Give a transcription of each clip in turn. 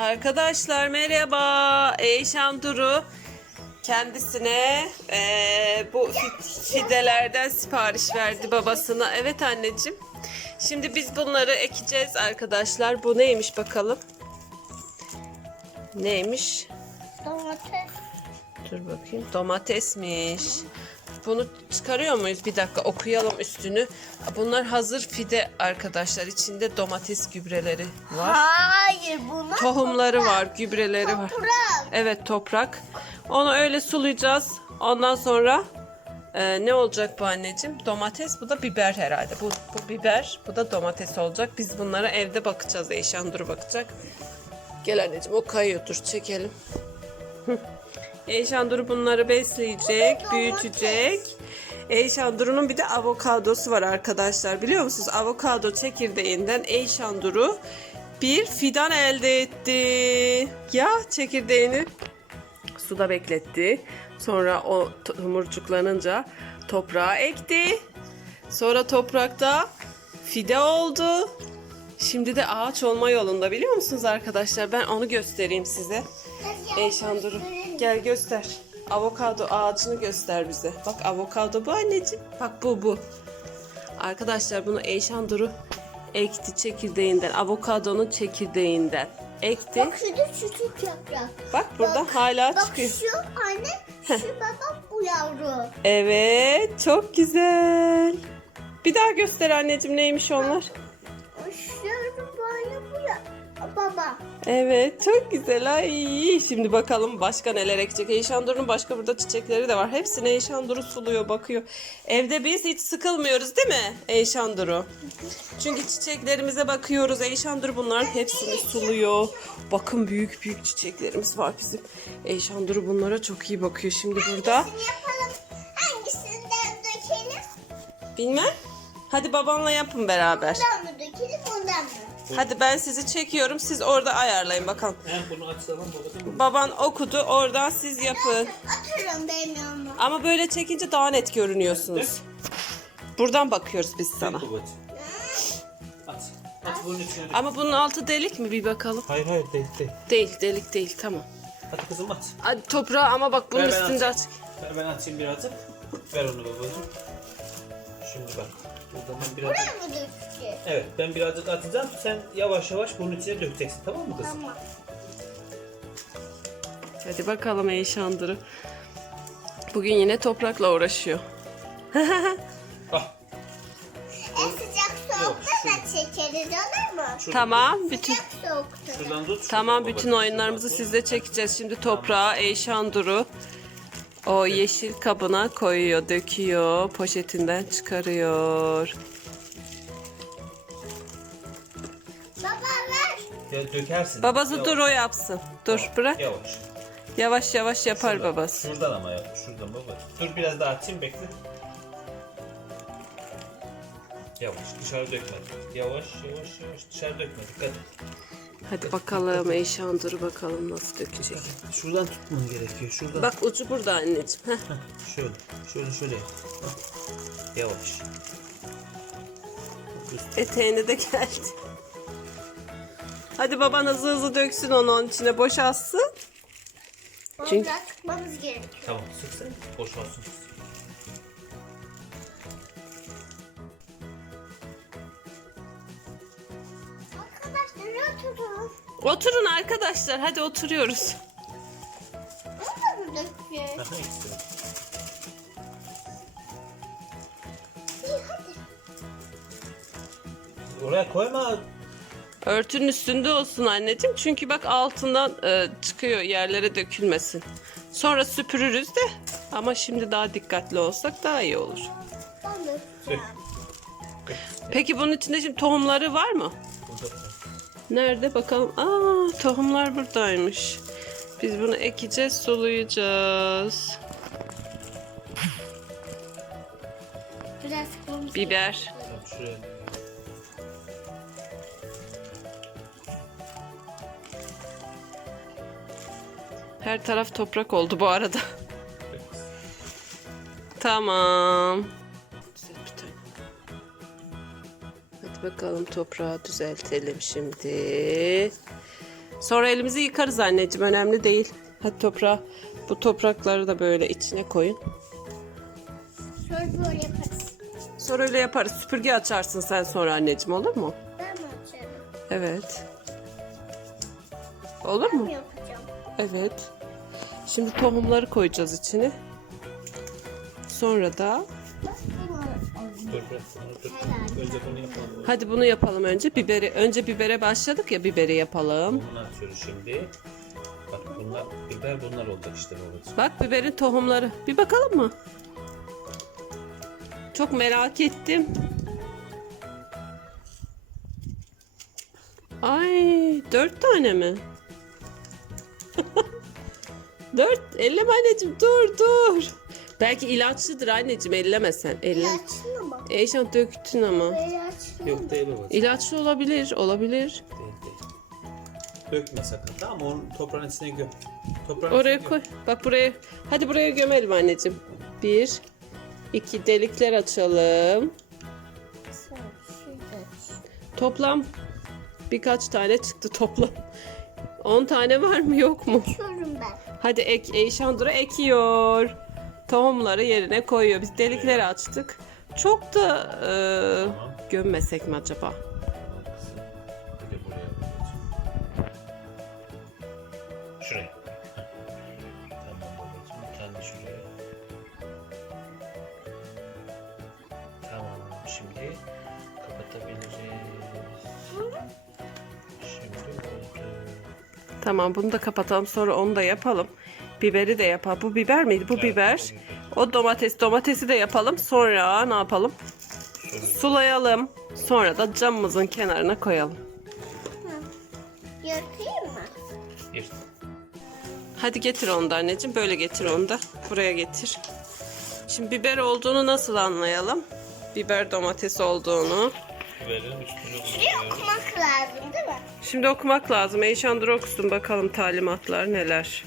Arkadaşlar merhaba. Eyşan Duru kendisine eee, bu fi- fidelerden sipariş verdi babasına. Evet anneciğim. Şimdi biz bunları ekeceğiz arkadaşlar. Bu neymiş bakalım? Neymiş? Domates. Dur bakayım. Domatesmiş. Bunu çıkarıyor muyuz? Bir dakika okuyalım üstünü. Bunlar hazır fide arkadaşlar. İçinde domates gübreleri var. Hayır bunlar Tohumları var, gübreleri var. toprak. Evet toprak. Onu öyle sulayacağız. Ondan sonra e, ne olacak bu anneciğim? Domates bu da biber herhalde. Bu, bu biber bu da domates olacak. Biz bunlara evde bakacağız. Eyşan dur bakacak. Gel anneciğim o kayıyor dur çekelim. Hı. Eyşan Duru bunları besleyecek, büyütecek. Eyşan Duru'nun bir de avokadosu var arkadaşlar. Biliyor musunuz? Avokado çekirdeğinden Eyşan Duru bir fidan elde etti. Ya çekirdeğini suda bekletti. Sonra o to- tomurcuklanınca toprağa ekti. Sonra toprakta fide oldu. Şimdi de ağaç olma yolunda biliyor musunuz arkadaşlar? Ben onu göstereyim size. Eyşan Duru gel göster. Avokado ağacını göster bize. Bak avokado bu anneciğim. Bak bu bu. Arkadaşlar bunu Eyşan Duru ekti çekirdeğinden. Avokadonun çekirdeğinden. Ekti. Bak şurada küçük yaprak. Bak burada hala Bak çıkıyor. şu anne, şu baba bu yavru. Evet çok güzel. Bir daha göster anneciğim neymiş onlar. Şu böyle bu ya. Baba. Evet çok güzel ay. Şimdi bakalım başka neler ekecek. Eyşandur'un başka burada çiçekleri de var. Hepsine Eyşandur'u suluyor bakıyor. Evde biz hiç sıkılmıyoruz değil mi Eyşandur'u? Çünkü çiçeklerimize bakıyoruz. Eyşandur bunların hepsini suluyor. Bakın büyük büyük çiçeklerimiz var bizim. Eyşandur bunlara çok iyi bakıyor. Şimdi burada Hangisini yapalım? Hangisinden dökelim? bilmem. Hadi babanla yapın beraber. Bundan mı dökelim, ondan mı? Hadi ben sizi çekiyorum. Siz orada ayarlayın bakalım. Hem bunu babacığım. Baban okudu. Oradan siz yapın. Atıyorum benim yanıma. Ama böyle çekince daha net görünüyorsunuz. Buradan bakıyoruz biz sana. Aç. Aç bunun içine. Ama bunun altı delik mi bir bakalım. Hayır hayır değil değil. Değil delik değil tamam. Hadi kızım aç. Hadi toprağı ama bak bunun Ver ben üstünde aç. Ver ben açayım birazcık. Ver onu babacığım. Şimdi bak. Ben birazcık... Buraya mı dökeceğiz? Evet ben birazcık atacağım. Sen yavaş yavaş bunun içine dökeceksin tamam mı kızım? Tamam. Hadi bakalım Eyşandır'ı. Bugün yine toprakla uğraşıyor. Ah. En sıcak soğukta da çekeriz olur mu? şuradan Tamam bütün Sıcak soğukta. Şuradan tut. tamam şuradan bütün oyunlarımızı sizle çekeceğiz. Şimdi toprağa Eyşandur'u o yeşil kabına koyuyor, döküyor, poşetinden çıkarıyor. Baba ver. Ya dökersin. Babası Yavaş, dur o yapsın. Dur bırak. Yavaş. Yavaş yavaş yapar Şuradan, babası. Şuradan ama yap. Şuradan babacığım. Dur biraz daha açayım bekle. Yavaş dışarı dökme. Yavaş yavaş yavaş dışarı dökme dikkat et. Hadi bakalım Eyşan dur bakalım nasıl dökecek. Şuradan tutman gerekiyor. Şuradan. Bak ucu burada anneciğim. Heh. Heh, şöyle. Şöyle şöyle. yap. Hah. Yavaş. Eteğine de geldi. Hadi baban hızlı hızlı döksün onu onun içine boşaltsın. Çünkü- Çünkü... Biraz sıkmamız gerekiyor. Tamam sıksan boşalsın. Oturun. Oturun arkadaşlar hadi oturuyoruz. Oraya koyma. Örtünün üstünde olsun anneciğim. Çünkü bak altından e, çıkıyor yerlere dökülmesin. Sonra süpürürüz de. Ama şimdi daha dikkatli olsak daha iyi olur. Peki bunun içinde şimdi tohumları var mı? Burada. Nerede bakalım? Aa tohumlar buradaymış. Biz bunu ekeceğiz, sulayacağız. Biraz Biber. Her taraf toprak oldu bu arada. Tamam. Bakalım toprağı düzeltelim şimdi. Sonra elimizi yıkarız anneciğim önemli değil. Hadi toprağı bu toprakları da böyle içine koyun. Şöyle böyle yaparız. Sonra öyle yaparız. Süpürge açarsın sen sonra anneciğim olur mu? Ben mi açarım? Evet. Olur mu? Ben yapacağım. Evet. Şimdi tohumları koyacağız içine. Sonra da. Dur bırak bunu dur. Önce bunu yapalım. hadi bunu yapalım önce. Biberi önce bibere başladık ya biberi yapalım. Bunu atıyoruz şimdi. Bak bunlar biber bunlar olacak işte babacığım. Bak biberin tohumları. Bir bakalım mı? Çok merak ettim. Ay dört tane mi? dört. Elleme anneciğim dur dur. Belki ilaçlıdır anneciğim ellemesen. Elle. İlaçlı mı? Eyşan döktün ama. İlaçlı mı? Yok değil babacığım. İlaçlı olabilir, olabilir. Değil değil. Dökme sakın tamam mı? Onu toprağın içine göm. Toprağın Oraya içine koy. göm. Bak buraya. Hadi buraya gömelim anneciğim. Bir, iki delikler açalım. Toplam birkaç tane çıktı toplam. 10 tane var mı yok mu? Açıyorum ben. Hadi ek, Eyşandura ekiyor. Tohumları yerine koyuyor. Biz delikleri açtık. Çok da e, gömmesek mi acaba? Şuraya. Tamam babacığım. Bir tane de şuraya. Tamam. Şimdi kapatabiliriz. Şimdi oldu. Tamam bunu da kapatalım sonra onu da yapalım. Biberi de yapalım. Bu biber miydi? Bu Evet, biber. O domates. Domatesi de yapalım. Sonra ne yapalım? Şöyle. Sulayalım. Sonra da camımızın kenarına koyalım. Yakayım mı? Bir. Hadi getir onu da anneciğim. Böyle getir onu da. Buraya getir. Şimdi biber olduğunu nasıl anlayalım? Biber domates olduğunu. Biberin Şuraya koyuyoruz. okumak lazım değil mi? Şimdi okumak lazım. Eyşandır okusun bakalım talimatlar neler.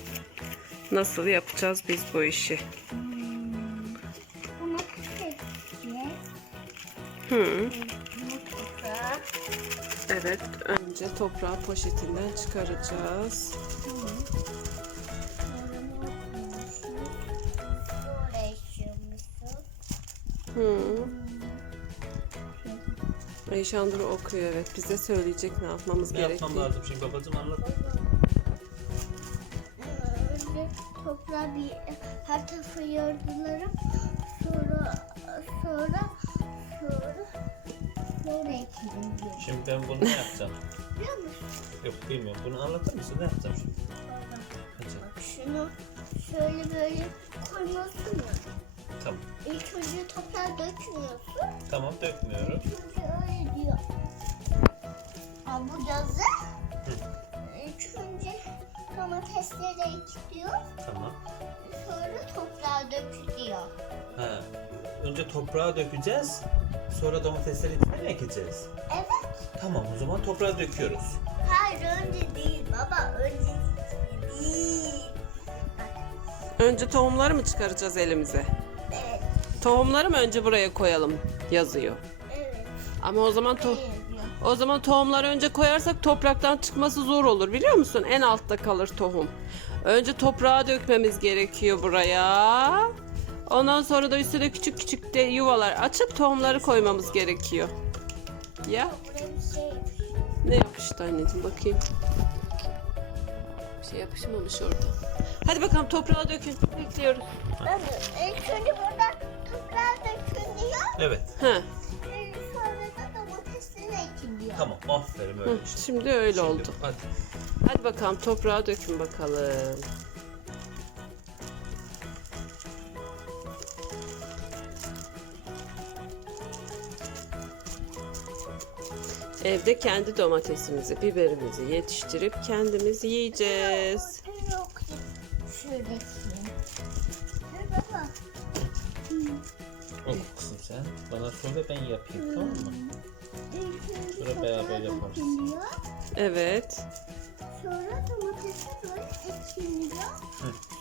Nasıl yapacağız biz bu işi? Bunu. Hı. Evet. Önce toprağı poşetinden çıkaracağız. Hı. Eyşandır okuyor evet. Bize söyleyecek ne yapmamız Ne yapmam lazım şimdi babacığım anlat. Bir her tarafı yordularım. Sonra sonra sonra sonra ekledim diyor. Şimdi ben bunu ne yapacağım? Biliyor musun? Yok bilmiyorum. Bunu anlatır mısın? Ne yapacağım şimdi? Bak şunu şöyle böyle koymuyorsun ya. Tamam. İlk önce toprağa dökmüyorsun. Tamam dökmüyorum. İlk önce öyle diyor. Ama bu yazı ilk önce domatesleri ekliyor. Tamam. Sonra toprağa dökülüyor. Ha. Önce toprağa dökeceğiz. Sonra domatesleri içine mi ekeceğiz? Evet. Tamam o zaman toprağa döküyoruz. Hayır önce değil baba. Önce değil. Önce tohumları mı çıkaracağız elimize? Evet. Tohumları mı önce buraya koyalım yazıyor. Evet. Ama o zaman to? O zaman tohumları önce koyarsak topraktan çıkması zor olur biliyor musun? En altta kalır tohum. Önce toprağa dökmemiz gerekiyor buraya. Ondan sonra da üstüne küçük küçük de yuvalar açıp tohumları koymamız gerekiyor. Ya ne yapıştı anneciğim bakayım. Bir şey yapışmamış orada. Hadi bakalım toprağa dökün. Bekliyoruz. Ben de ilk önce buradan toprağa dökülüyor. Evet. Ha, Tamam aferin öyle hı, işte. şimdi öyle Şimdi, oldu. Hadi. Hadi bakalım toprağa dökün bakalım. Evde kendi domatesimizi, biberimizi yetiştirip kendimiz yiyeceğiz. Yok. Şuradaki. Dur baba. Oku kızım sen. Bana söyle ben yapayım tamam mı? Evet. Sonra domatesi böyle ekiliyor.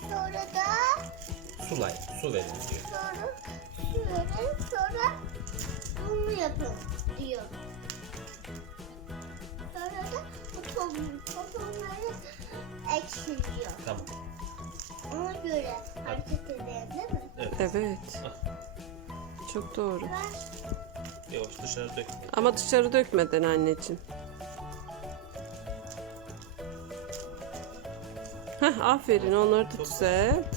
Sonra da Sulay. Su verin diyor. sonra su verin. Sonra bunu yapın diyor. Sonra da bu tohum, tohumları pişiriyor. Tamam. Ona göre hareket edelim değil mi? Evet. Evet. Çok doğru. Ben Yavaş dışarı dök. Ama dışarı dökmeden anneciğim. Heh, aferin onları da düzelt.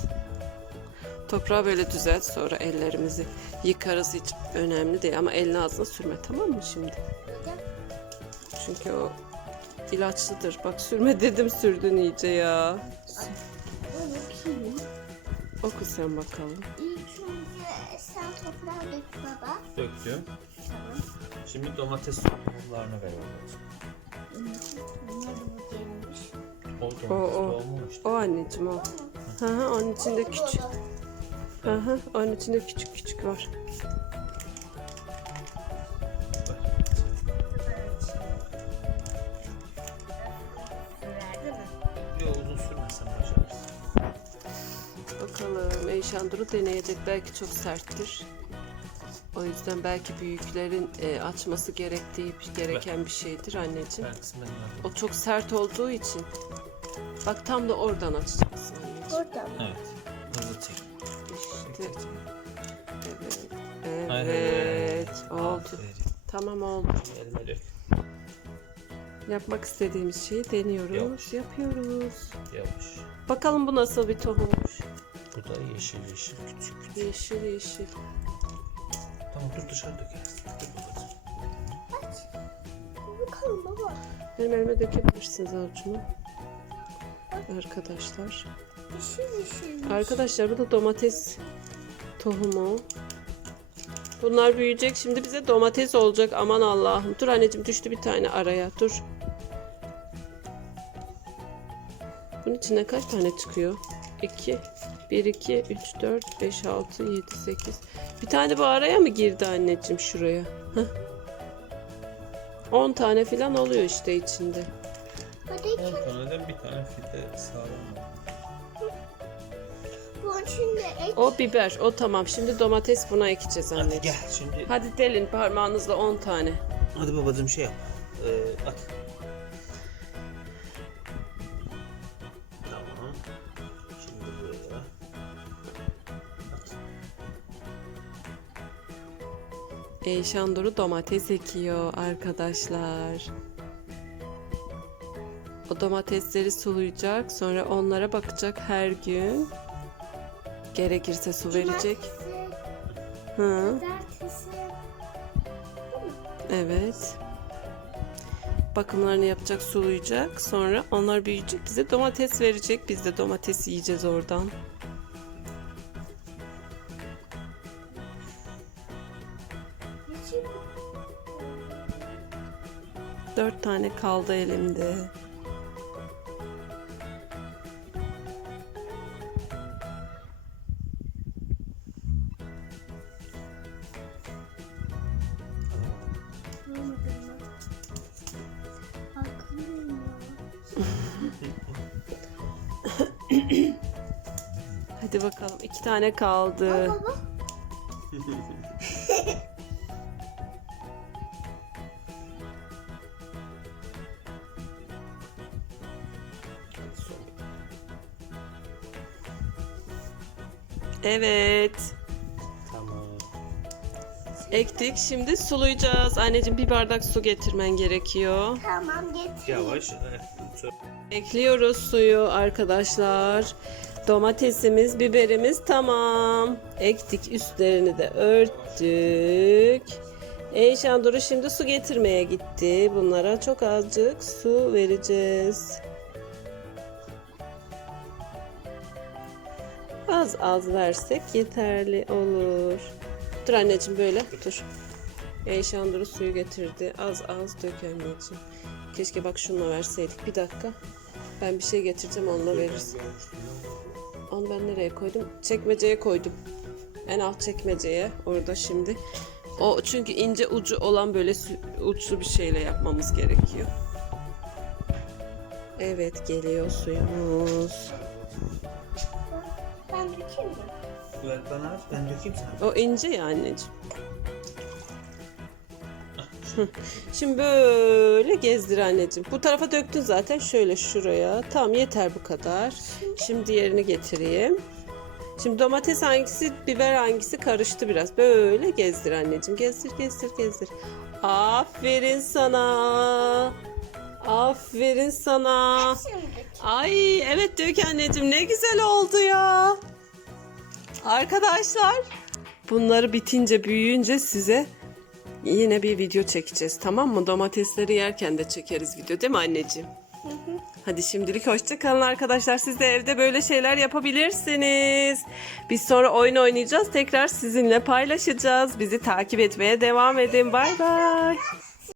Toprağı böyle düzelt sonra ellerimizi yıkarız hiç önemli değil ama elini ağzına sürme tamam mı şimdi? Çünkü o ilaçlıdır. Bak sürme dedim sürdün iyice ya. Oku sen bakalım. İlk önce sen toprağa dök baba. Döktüm. Tamam. Şimdi domates tohumlarını ver bu gelmiş. O O o. anneciğim o. Hı hı onun içinde küçük. Hı hı onun içinde küçük küçük var. Yok uzun sürmezsen başarırsın. Bakalım Eyşandur'u deneyecek. Belki çok serttir. O yüzden belki büyüklerin e, açması gerektiği gereken bir şeydir anneciğim. Ben kısmen yardım. O çok sert olduğu için. Bak tam da oradan açacaksın anneciğim. Burada mı? Evet. Hızlı çek. İşte evet. Evet. Evet. Oldu. Aferin. Tamam oldu. Elime dök. Yapmak istediğimiz şeyi deniyoruz. Yavaş. Yapıyoruz. Yavaş. Bakalım bu nasıl bir tohummuş. Bu da yeşil yeşil küçük küçük. Yeşil yeşil. Tamam dur dışarı dökersin. Dur babacığım. Bakalım baba. Benim elime dökebilirsiniz avucunu. Arkadaşlar. Arkadaşlar bu da domates tohumu. Bunlar büyüyecek. Şimdi bize domates olacak. Aman Allah'ım. Dur anneciğim düştü bir tane araya. Dur. Bunun içine kaç tane çıkıyor? 2, 1, 2, 3, 4, 5, 6, 7, 8. Bir tane bu araya mı girdi anneciğim şuraya? Heh. 10 tane falan oluyor işte içinde. Hadi 10 taneden bir tane fide sağlam var. bunun içinde ek. O biber. O tamam. Şimdi domates buna ekeceğiz Hadi anneciğim. gel şimdi. Hadi delin parmağınızla 10 tane. Hadi babacığım şey yap. Ee, at. Tamam. Şimdi buraya. At. Eyşanduru domates ekiyor arkadaşlar. O domatesleri sulayacak. Sonra onlara bakacak her gün. Gerekirse su verecek. Hı, evet. Bakımlarını yapacak, sulayacak. Sonra onlar büyüyecek. Bize domates verecek. Biz de domates yiyeceğiz oradan. Dört tane kaldı elimde. Hadi bakalım. iki tane kaldı. Baba. Evet. Tamam. Ektik. Şimdi sulayacağız. Anneciğim bir bardak su getirmen gerekiyor. Tamam getir. Yavaş. Ekliyoruz suyu arkadaşlar. Domatesimiz, biberimiz tamam. Ektik üstlerini de örttük. Eyşanduru şimdi su getirmeye gitti. Bunlara çok azıcık su vereceğiz. Az az versek yeterli olur. Dur anneciğim böyle dur. Eyşanduru suyu getirdi. Az az dök anneciğim. Keşke bak şununla verseydik. Bir dakika. Ben bir şey getireceğim onunla veririz. Onu ben nereye koydum? Çekmeceye koydum. En alt çekmeceye. Orada şimdi. O çünkü ince ucu olan böyle uçlu bir şeyle yapmamız gerekiyor. Evet geliyor suyumuz. Ben dökeyim mi? Ver bana. Ben dökeyim sana. O ince ya anneciğim. Şimdi böyle gezdir anneciğim. Bu tarafa döktün zaten. Şöyle şuraya. Tamam yeter bu kadar. Şimdi diğerini getireyim. Şimdi domates hangisi, biber hangisi karıştı biraz. Böyle gezdir anneciğim. Gezdir, gezdir, gezdir. Aferin sana. Aferin sana. Ay evet dök anneciğim ne güzel oldu ya. Arkadaşlar bunları bitince büyüyünce size yine bir video çekeceğiz tamam mı? Domatesleri yerken de çekeriz video değil mi anneciğim? Hadi şimdilik hoşça kalın arkadaşlar. Siz de evde böyle şeyler yapabilirsiniz. Biz sonra oyun oynayacağız. Tekrar sizinle paylaşacağız. Bizi takip etmeye devam edin. Bay bay.